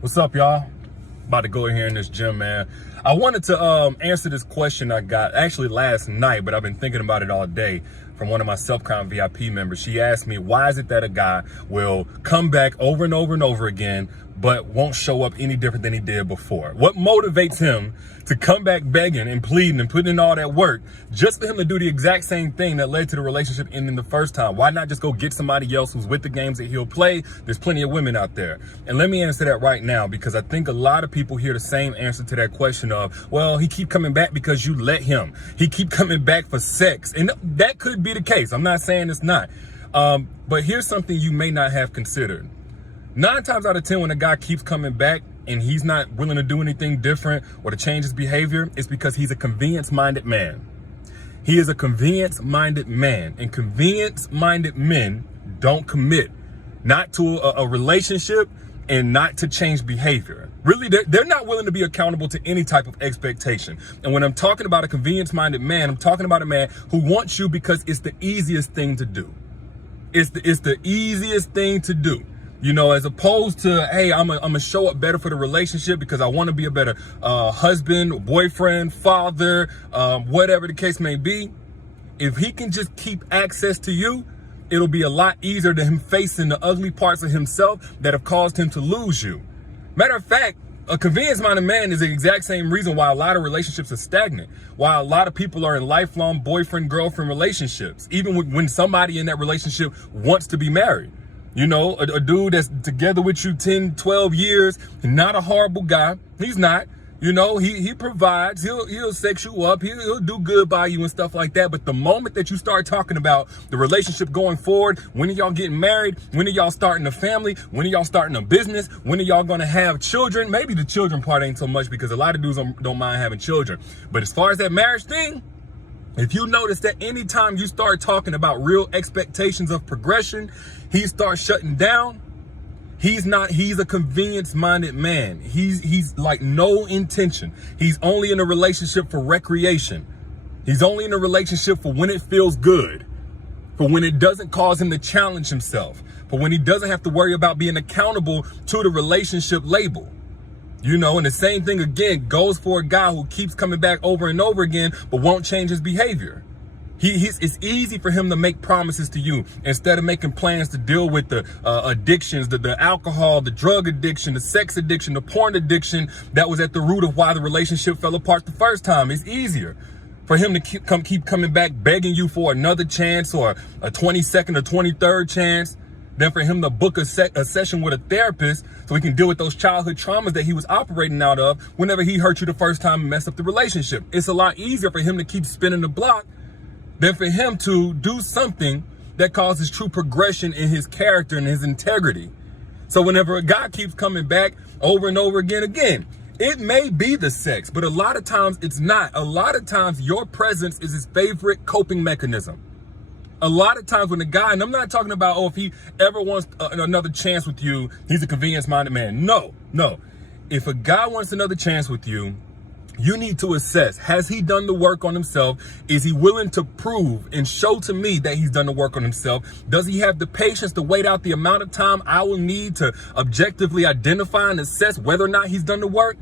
What's up, y'all? About to go in here in this gym, man. I wanted to answer this question I got actually last night, but I've been thinking about it all day from one of my Selfcon VIP members. She asked me, why is it that a guy will come back over and over and over again, but won't show up any different than he did before? What motivates him to come back begging and pleading and putting in all that work just for him to do the exact same thing that led to the relationship ending the first time? Why not just go get somebody else who's with the games that he'll play? There's plenty of women out there. And let me answer that right now, because I think a lot of people hear the same answer to that question of, well, he keep coming back because you let him. He keep coming back for sex. And that could be the case. I'm not saying it's not. But here's something you may not have considered. 9 times out of 10, when a guy keeps coming back and he's not willing to do anything different or to change his behavior, it's because he's a convenience-minded man. He is a convenience-minded man, and convenience-minded men don't commit, not to a relationship and not to change behavior. Really, they're not willing to be accountable to any type of expectation. And when I'm talking about a convenience-minded man, I'm talking about a man who wants you because it's the easiest thing to do. It's the easiest thing to do. You know, as opposed to, hey, I'm gonna show up better for the relationship because I want to be a better husband, boyfriend, father, whatever the case may be. If he can just keep access to you, it'll be a lot easier than him facing the ugly parts of himself that have caused him to lose you. Matter of fact, a convenience-minded man is the exact same reason why a lot of relationships are stagnant, why a lot of people are in lifelong boyfriend-girlfriend relationships, even when somebody in that relationship wants to be married. You know, a dude that's together with you 10, 12 years, not a horrible guy. He's not. You know, he provides, he'll sex you up, he'll do good by you and stuff like that. But the moment that you start talking about the relationship going forward, when are y'all getting married? When are y'all starting a family? When are y'all starting a business? When are y'all gonna have children? Maybe the children part ain't so much, because a lot of dudes don't mind having children. But as far as that marriage thing, if you notice that anytime you start talking about real expectations of progression, he starts shutting down. He's a convenience-minded man. He's like no intention. He's only in a relationship for recreation. He's only in a relationship for when it feels good, for when it doesn't cause him to challenge himself, for when he doesn't have to worry about being accountable to the relationship label. You know, and the same thing again goes for a guy who keeps coming back over and over again, but won't change his behavior. It's easy for him to make promises to you instead of making plans to deal with the addictions, the alcohol, the drug addiction, the sex addiction, the porn addiction that was at the root of why the relationship fell apart the first time. It's easier for him to keep coming back begging you for another chance or a 22nd or 23rd chance than for him to book a session with a therapist so he can deal with those childhood traumas that he was operating out of whenever he hurt you the first time and messed up the relationship. It's a lot easier for him to keep spinning the block than for him to do something that causes true progression in his character and his integrity. So whenever a guy keeps coming back over and over again, it may be the sex, but a lot of times it's not. A lot of times your presence is his favorite coping mechanism. A lot of times when a guy, and I'm not talking about, if he ever wants another chance with you, he's a convenience-minded man. No. If a guy wants another chance with you, you need to assess, has he done the work on himself? Is he willing to prove and show to me that he's done the work on himself? Does he have the patience to wait out the amount of time I will need to objectively identify and assess whether or not he's done the work?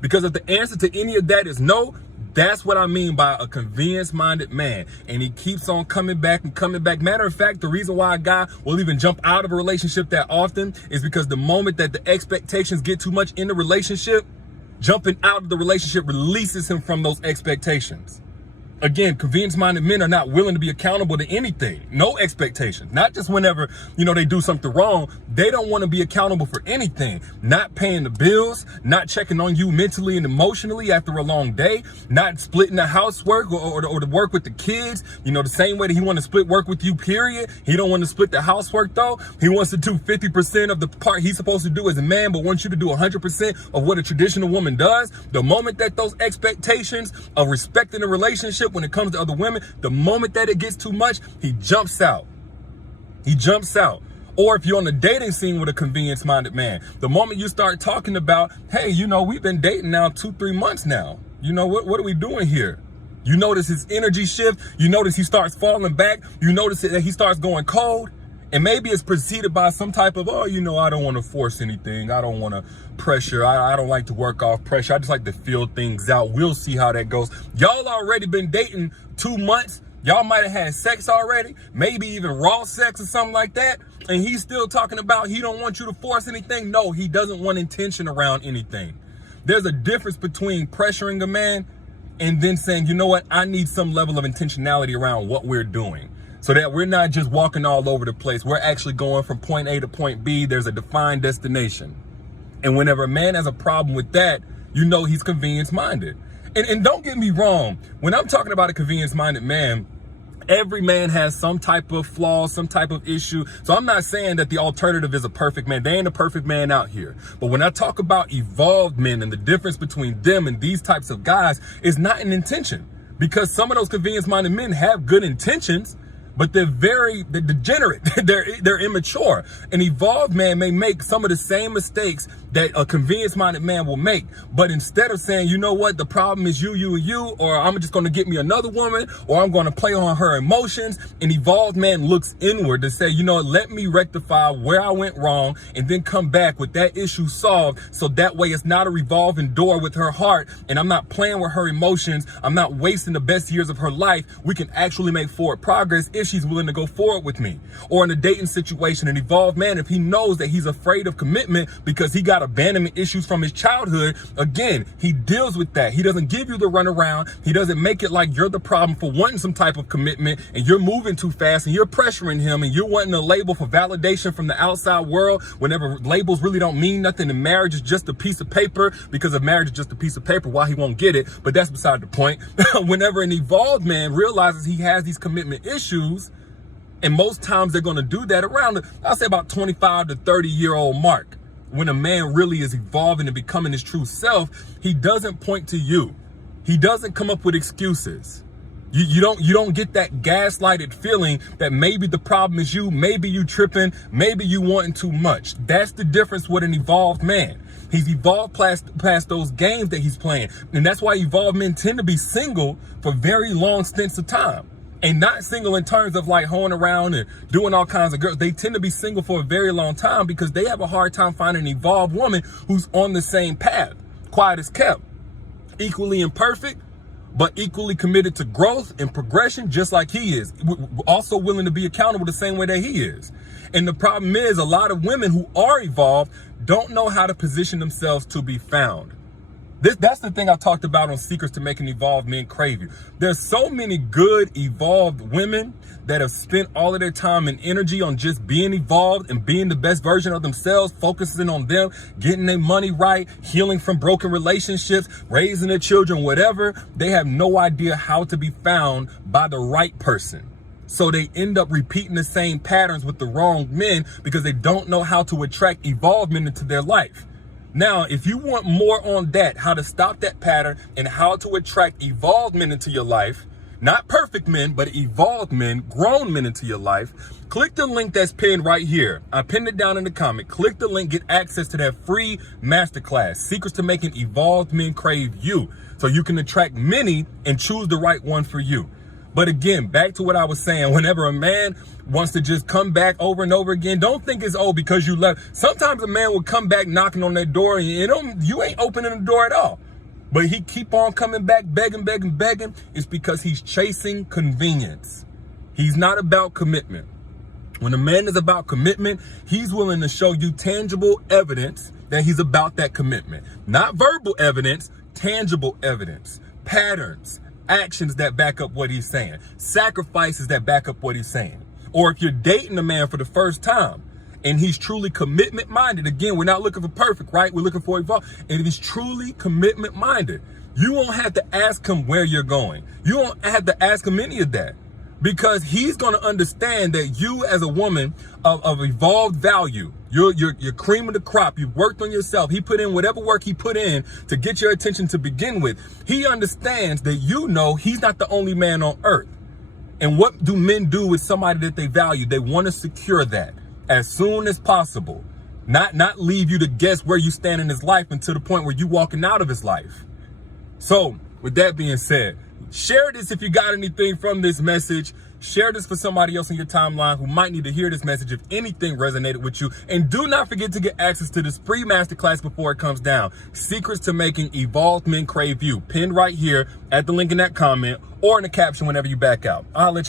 Because if the answer to any of that is no, that's what I mean by a convenience-minded man. And he keeps on coming back and coming back. Matter of fact, the reason why a guy will even jump out of a relationship that often is because the moment that the expectations get too much in the relationship, jumping out of the relationship releases him from those expectations. Again, convenience-minded men are not willing to be accountable to anything. No expectations. Not just whenever, they do something wrong. They don't want to be accountable for anything. Not paying the bills, not checking on you mentally and emotionally after a long day, not splitting the housework or the work with the kids. The same way that he wants to split work with you, period. He don't want to split the housework, though. He wants to do 50% of the part he's supposed to do as a man, but wants you to do 100% of what a traditional woman does. The moment that those expectations of respecting a relationship, when it comes to other women, the moment that it gets too much, he jumps out. Or if you're on the dating scene with a convenience-minded man, the moment you start talking about, hey, we've been dating now 2-3 months now. What are we doing here? You notice his energy shift. You notice he starts falling back. You notice that he starts going cold. And maybe it's preceded by some type of, oh, you know, I don't want to force anything. I don't want to pressure. I don't like to work off pressure. I just like to feel things out. We'll see how that goes. Y'all already been dating 2 months. Y'all might have had sex already, maybe even raw sex or something like that. And he's still talking about he don't want you to force anything. No, he doesn't want intention around anything. There's a difference between pressuring a man and then saying, you know what, I need some level of intentionality around what we're doing. So that we're not just walking all over the place. We're actually going from point A to point B. There's a defined destination. And whenever a man has a problem with that, you know he's convenience-minded. And don't get me wrong, when I'm talking about a convenience-minded man, every man has some type of flaw, some type of issue. So I'm not saying that the alternative is a perfect man. There ain't a perfect man out here. But when I talk about evolved men and the difference between them and these types of guys is not an intention. Because some of those convenience-minded men have good intentions, but they're degenerate. they're immature. An evolved man may make some of the same mistakes that a convenience-minded man will make. But instead of saying, you know what, the problem is you, or I'm just going to get me another woman, or I'm going to play on her emotions, an evolved man looks inward to say, you know, let me rectify where I went wrong and then come back with that issue solved. So that way it's not a revolving door with her heart and I'm not playing with her emotions. I'm not wasting the best years of her life. We can actually make forward progress if she's willing to go forward with me. Or in a dating situation, an evolved man, if he knows that he's afraid of commitment because he got abandonment issues from his childhood, again, he deals with that. He doesn't give you the runaround. He doesn't make it like you're the problem for wanting some type of commitment and you're moving too fast and you're pressuring him and you're wanting a label for validation from the outside world whenever labels really don't mean nothing and marriage is just a piece of paper. Because if marriage is just a piece of paper, why he won't get it, but that's beside the point. Whenever an evolved man realizes he has these commitment issues, and most times they're going to do that around, I'll say about 25 to 30-year-old mark. When a man really is evolving and becoming his true self, he doesn't point to you. He doesn't come up with excuses. You don't get that gaslighted feeling that maybe the problem is you, maybe you tripping, maybe you wanting too much. That's the difference with an evolved man. He's evolved past those games that he's playing. And that's why evolved men tend to be single for very long stints of time. And not single in terms of like hoeing around and doing all kinds of girls. They tend to be single for a very long time because they have a hard time finding an evolved woman who's on the same path. Quiet as kept. Equally imperfect, but equally committed to growth and progression just like he is. Also willing to be accountable the same way that he is. And the problem is a lot of women who are evolved don't know how to position themselves to be found. That's the thing I talked about on Secrets to Making Evolved Men Crave You. There's so many good evolved women that have spent all of their time and energy on just being evolved and being the best version of themselves, focusing on them, getting their money right, healing from broken relationships, raising their children, whatever. They have no idea how to be found by the right person. So they end up repeating the same patterns with the wrong men because they don't know how to attract evolved men into their life. Now, if you want more on that, how to stop that pattern and how to attract evolved men into your life, not perfect men, but evolved men, grown men into your life, click the link that's pinned right here. I pinned it down in the comment. Click the link, get access to that free masterclass, Secrets to Making Evolved Men Crave You, so you can attract many and choose the right one for you. But again, back to what I was saying, whenever a man wants to just come back over and over again, don't think it's, oh, because you left. Sometimes a man will come back knocking on that door and you ain't opening the door at all. But he keep on coming back, begging. It's because he's chasing convenience. He's not about commitment. When a man is about commitment, he's willing to show you tangible evidence that he's about that commitment. Not verbal evidence, tangible evidence, patterns, actions that back up what he's saying, sacrifices that back up what he's saying. Or if you're dating a man for the first time and he's truly commitment minded, again, we're not looking for perfect, right? We're looking for evolve. And if he's truly commitment minded, you won't have to ask him where you're going. You won't have to ask him any of that because he's going to understand that you as a woman of evolved value, you're cream of the crop. You've worked on yourself. He put in whatever work he put in to get your attention to begin with. He understands that you know he's not the only man on earth. And what do men do with somebody that they value? They want to secure that as soon as possible. Not leave you to guess where you stand in his life until the point where you walking out of his life. So with that being said, share this if you got anything from this message. Share this for somebody else in your timeline who might need to hear this message if anything resonated with you. And do not forget to get access to this free masterclass before it comes down. Secrets to Making Evolved Men Crave You. Pinned right here at the link in that comment or in the caption whenever you back out. I'll let you